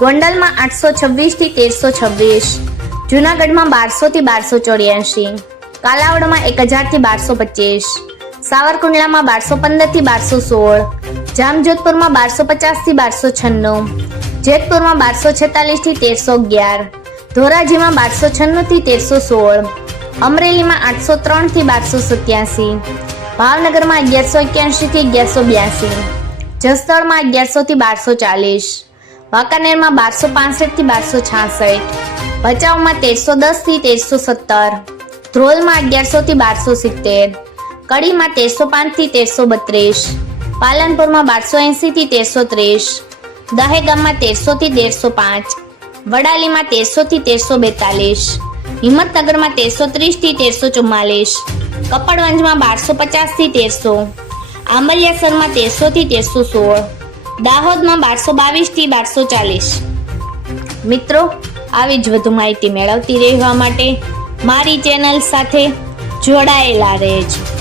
ગોંડલમાં આઠસો છવ્વીસથી તેરસો છવ્વીસ. જુનાગઢમાં બારસો થી બારસો ચોર્યાસી કાલાવડમાં એક હજારથી બારસો પચીસ. સાવરકુંડલામાં બારસો પંદરથી બારસો સોળ. જામજોધપુરમાં બારસો પચાસથી બારસો છન્નું. જેતપુરમાં બારસો છેતાલીસથી તેરસો અગિયાર. ધોરાજીમાં બારસો છન્નું થી તેરસો સોળ. અમરેલીમાં આઠસો ત્રણથી બારસો સત્યાસી. ભાવનગરમાં અગિયારસો એક્યાસી થી અગિયારસો બ્યાસી. જસદણમાં અગિયારસો થી બારસો ચાલીસ. વાંકાનેરમાં બારસો થી બારસો છાસઠ, ભચાઉમાં તેરસો દસથી તેરસો સત્તર, ધ્રોલમાં અગિયારસો થી બારસો સિત્તેર, કડીમાં તેરસો પાંચથી તેરસો બત્રીસ, પાલનપુરમાં બારસો એંસીથી તેરસો ત્રીસ, દહેગામમાં તેરસો થી તેરસો પાંચ, વડાલીમાં તેરસો થી તેરસો બેતાલીસ, હિંમતનગરમાં તેરસો ત્રીસથી તેરસો ચુમ્માલીસ, કપડવંજમાં બારસો પચાસથી તેરસો, આંબલિયાસરમાં તેરસો થી તેરસો સોળ દાહોદમાં બારસો બાવીસથી બારસો ચાલીસ. મિત્રો, આવી જ વધુ માહિતી મેળવતી રહેવા માટે મારી ચેનલ સાથે જોડાયેલા રહેજો.